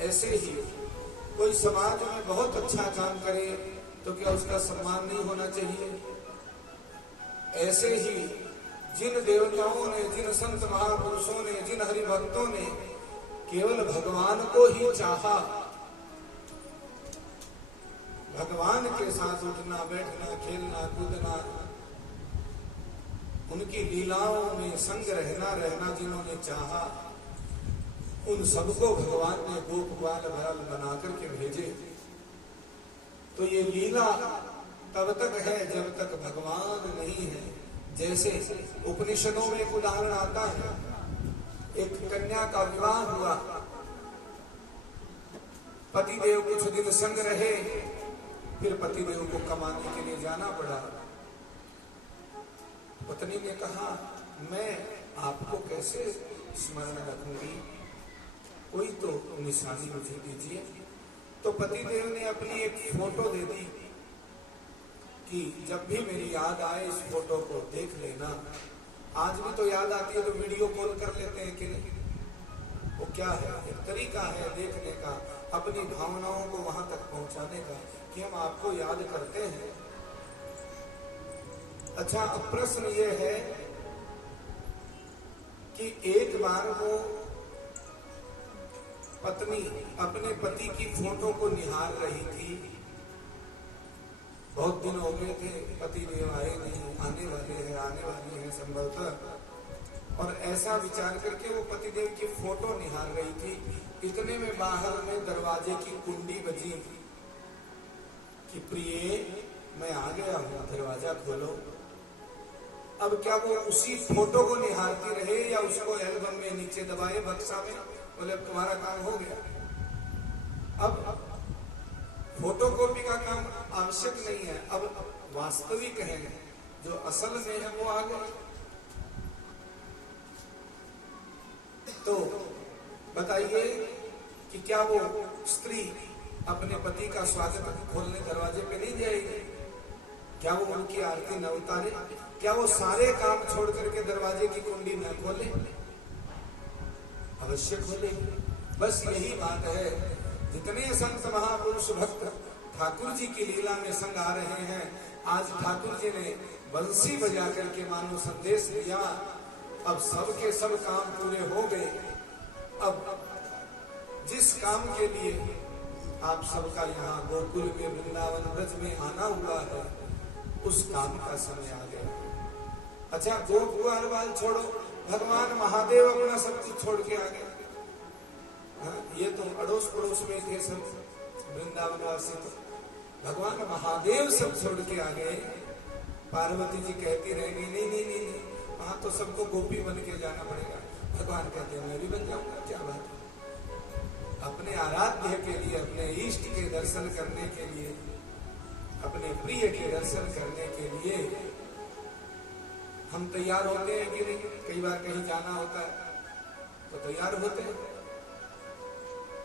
ऐसे ही कोई समाज में बहुत अच्छा काम करे तो क्या उसका सम्मान नहीं होना चाहिए? ऐसे ही जिन देवताओं ने, जिन संत महापुरुषों ने, जिन हरिभक्तों ने केवल भगवान को ही चाहा, भगवान के साथ उठना बैठना खेलना कूदना, उनकी लीलाओं में संग रहना जिन्होंने चाहा, उन सबको भगवान ने गोप बाल बाल बना करके भेजे। तो ये लीला तब तक है जब तक भगवान नहीं है। जैसे उपनिषदों में एक उदाहरण आता है, एक कन्या का विवाह हुआ, पतिदेव कुछ दिन संग रहे, फिर पतिदेव को कमाने के लिए जाना पड़ा। पत्नी ने कहा, मैं आपको कैसे स्मरण रखूंगी, कोई तो निशानी मुझे दीजिए। तो पतिदेव ने अपनी एक फोटो दे दी कि जब भी मेरी याद आए इस फोटो को देख लेना। आज भी तो याद आती है तो वीडियो कॉल कर लेते हैं कि नहीं? वो क्या है, एक तरीका है देखने का, अपनी भावनाओं को वहां तक पहुंचाने का कि हम आपको याद करते हैं। अच्छा, अब प्रश्न ये है कि एक बार वो पत्नी अपने पति की फोटो को निहार रही थी, बहुत दिन हो गए थे, पति देव आए नहीं, आने वाले हैं संभवतः, और ऐसा विचार करके वो पतिदेव की फोटो निहार रही थी। इतने में बाहर में दरवाजे की कुंडी बजी कि प्रिय मैं आ गया हूं, दरवाजा खोलो। अब क्या वो उसी फोटो को निहारती रहे या उसको एल्बम में नीचे दबाए बक्सा में, बोले अब तुम्हारा काम हो गया। अब फोटोकॉपी का काम आवश्यक नहीं है, अब वास्तविक है, जो असल में है वो आ गया। तो बताइए कि क्या वो स्त्री अपने पति का स्वागत खोलने दरवाजे पे नहीं जाएगी? क्या वो उनकी आरती न उतारे? क्या वो सारे काम छोड़ करके दरवाजे की कुंडी न खोले? अवश्य खोले। बस यही बात है, जितने संत महापुरुष भक्त ठाकुर जी की लीला में संग आ रहे हैं, आज ठाकुर जी ने बंसी बजा करके मानो संदेश दिया। अब सबके सब काम पूरे हो गए। अब जिस काम के लिए आप सबका यहाँ गोकुल में, वृंदावन ब्रज में आना हुआ है, उस काम का समय आ गया। अच्छा, गोप ग्वाल बाल छोड़ो, भगवान महादेव अपना सब कुछ छोड़ के आ गए। ये तो अड़ोस पड़ोस में थे सब वृंदावन वासी, तो भगवान महादेव सब छोड़ के आ गए। पार्वती जी कहती रहेंगी नहीं नहीं नहीं नहीं, वहां तो सबको गोपी बन के जाना पड़ेगा। भगवान कहते हैं मैं भी बन जाऊंगा, क्या बात है। अपने आराध्य के लिए, अपने इष्ट के दर्शन करने के लिए, अपने प्रिय के दर्शन करने के लिए हम तैयार होते हैं कि नहीं? कई बार कहीं जाना होता है तो तैयार होते हैं।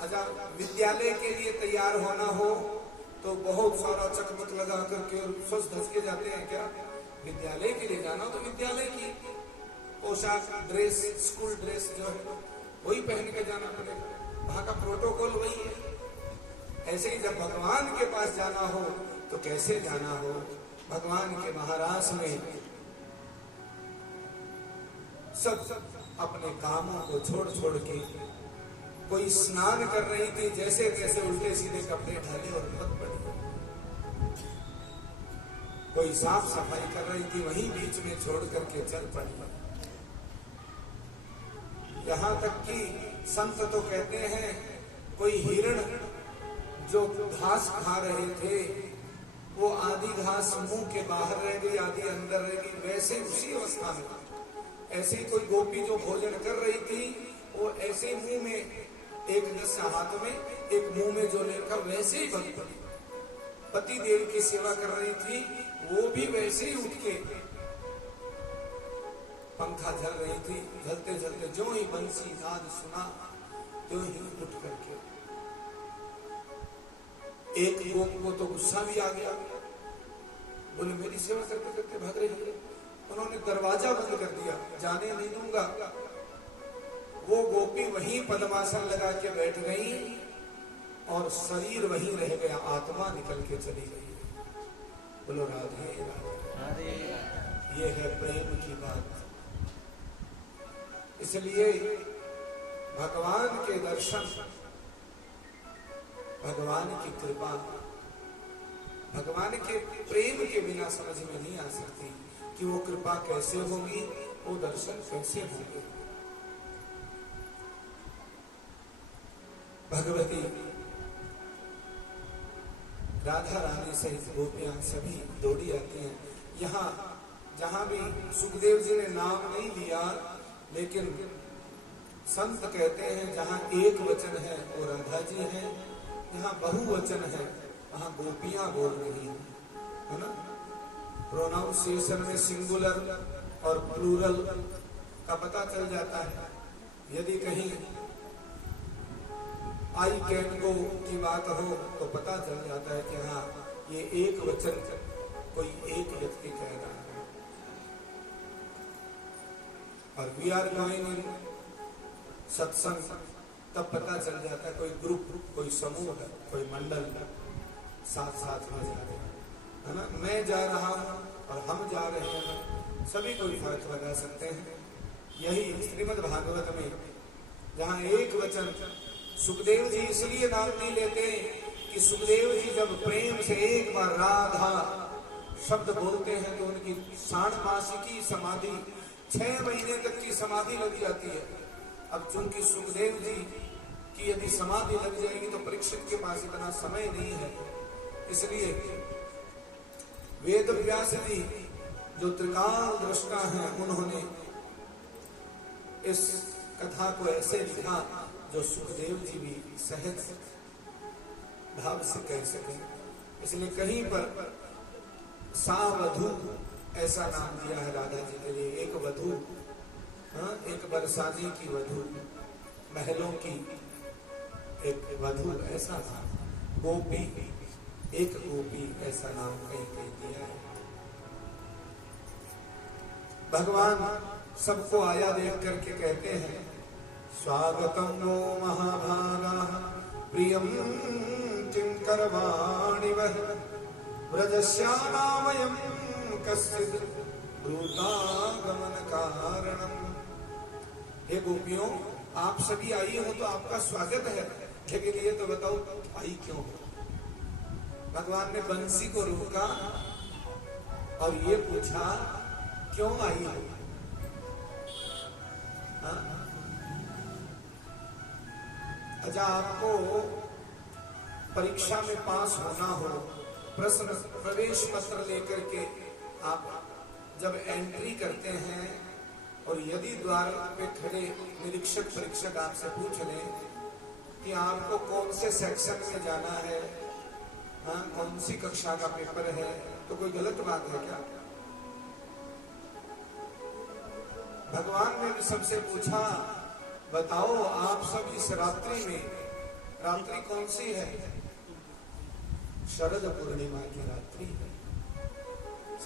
अच्छा, विद्यालय के लिए तैयार होना हो तो बहुत सारा चकमक लगा करके और सज धस के जाते हैं। क्या विद्यालय के लिए जाना हो तो विद्यालय की पोशाक, ड्रेस, स्कूल ड्रेस जो है वही पहन के जाना पड़ेगा, वहां का प्रोटोकॉल वही है। ऐसे ही जब भगवान के पास जाना हो तो कैसे जाना हो? भगवान के महाराज में सब अपने कामों को छोड़ छोड़ के, कोई स्नान कर रही थी, जैसे तैसे उल्टे सीधे कपड़े डाले और बहुत पड़ी। कोई साफ सफाई कर रही थी, वहीं बीच में छोड़ करके चल पड़ी। यहां तक कि संत तो कहते हैं कोई हिरण जो घास खा रहे थे, वो आधी घास मुंह के बाहर रह गई, आधी अंदर रह गई। वैसे उसी अवस्था में ऐसी कोई गोपी जो भोजन कर रही थी, वो ऐसे मुंह में एक दस्ता हाथ में, एक मुंह में जो लेकर, वैसे ही भक्त पति देव की सेवा कर रही थी, वो भी वैसे ही उठ के पंखा झल रही थी। झलते झलते जो ही बंसी नाद सुना, तो ही उठ करके एक गोप को तो गुस्सा भी आ गया, बोले मेरी सेवा करते करते भाग रही है। उन्होंने दरवाजा बंद कर दिया, जाने नहीं दूंगा। वो गोपी वहीं पद्मासन लगा के बैठ गई और शरीर वहीं रह गया, आत्मा निकल के चली गई। बोलो राधे राधे। ये है प्रेम की बात। इसलिए भगवान के दर्शन, भगवान की कृपा, भगवान के प्रेम के बिना समझ में नहीं आ सकती कि वो कृपा कैसे होगी, वो दर्शन कैसे होंगे। भगवती राधा रानी सहित गोपियां सभी दौड़ी आती हैं। यहाँ जहां भी सुखदेव जी ने नाम नहीं लिया, लेकिन संत कहते हैं जहां एक वचन है वो राधा जी हैं, जहां बहुवचन है वहां गोपियां बोल रही हैं, है ना। प्रोनाउंसिएशन में सिंगुलर और प्लूरल का पता चल जाता है। यदि कहीं आई कैन गो की बात हो तो पता चल जाता है कि हाँ ये एक वचन कोई एक व्यक्ति कह रहा है। और वी आर गोइंग इन सत्संग, तब पता चल जाता है कोई ग्रुप, कोई समूह है, कोई मंडल साथ साथ में जा रहे हैं, है ना। मैं जा रहा हूं और हम जा रहे हैं, सभी कोई फर्क लगा सकते हैं। यही श्रीमद् भागवत में जहां एक वचन, सुखदेव जी इसलिए नाम नहीं लेते कि सुखदेव जी जब प्रेम से एक बार राधा शब्द बोलते हैं तो उनकी 60 मासी की समाधि, 6 महीने तक की समाधि लग जाती है। अब चूंकि सुखदेव जी की यदि समाधि लग जाएगी तो परीक्षित के पास इतना समय नहीं है, इसलिए वेद व्यास जी जो त्रिकाल दृष्टा हैं, उन्होंने इस कथा को ऐसे लिखा जो सुखदेव जी भी सहज भाव से कह सके। इसलिए कहीं पर सावधू ऐसा नाम दिया है राधा जी के लिए। एक वधू, एक बरसाने की वधू, महलों की एक वधू, ऐसा नाम। गोपी, एक गोपी, ऐसा नाम कह दिया है। भगवान सबको आया देख करके कहते हैं स्वागतम नो महाभागा प्रियम किं करवाणि वह व्रजस्यानामयं कश्चित् ब्रूतागमन कारणम। हे गोपियों, आप सभी आई हो तो आपका स्वागत है, लेकिन ये तो बताओ आई क्यों हो। भगवान ने बंसी को रोका और ये पूछा क्यों आई हो। अच्छा, आपको परीक्षा में पास होना हो, प्रश्न प्रवेश पत्र लेकर के आप जब एंट्री करते हैं और यदि द्वार पे खड़े निरीक्षक परीक्षक आपसे पूछ लें कि आपको कौन से सेक्शन में जाना है, कौन सी कक्षा का पेपर है, तो कोई गलत बात है क्या। भगवान ने भी सबसे पूछा बताओ आप सब इस रात्रि में, रात्रि कौन सी है, शरद पूर्णिमा की रात्रि है,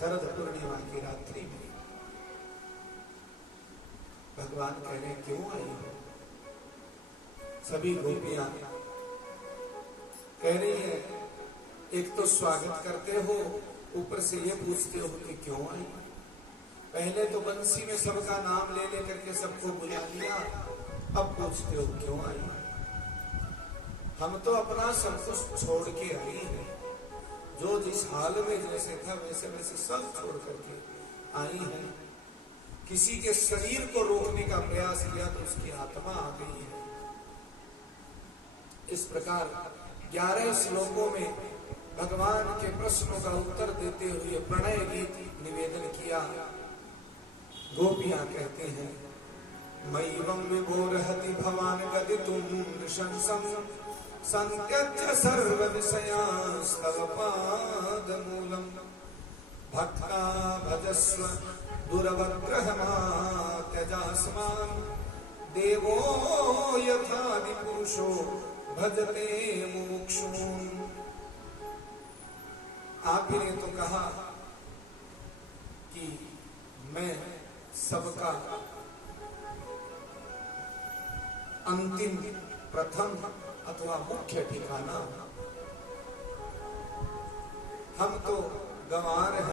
शरद पूर्णिमा की रात्रि में भगवान कह रहे क्यों आई हो। सभी गोपियां कह रही है, एक तो स्वागत करते हो, ऊपर से ये पूछते हो कि क्यों आई। पहले तो बंसी में सबका नाम ले लेकर के सबको बुला लिया, अब पूछते हो क्यों आई। हम तो अपना सब कुछ छोड़ के आई हैं, जो जिस हाल में जैसे था वैसे वैसे सब छोड़ करके आई हैं। किसी के शरीर को रोकने का प्रयास किया तो उसकी आत्मा आ गई है। इस प्रकार 11 श्लोकों में भगवान के प्रश्नों का उत्तर देते हुए प्रणय गीत निवेदन किया। गोपियां कहते हैं मयिवं विभोरहति भवान गदितुं नृशंसं संत्यज्य सर्व विषयांस्तव पादमूलम् भक्ता भजस्व दुरवग्रहमा त्यजास्मान् देवो यथादि पुरुषो भजते मुमुक्षून्। आप ही ने तो कहा कि मैं सबका अंतिम प्रथम अथवा मुख्य ठिकाना। हम तो गंवार हैं।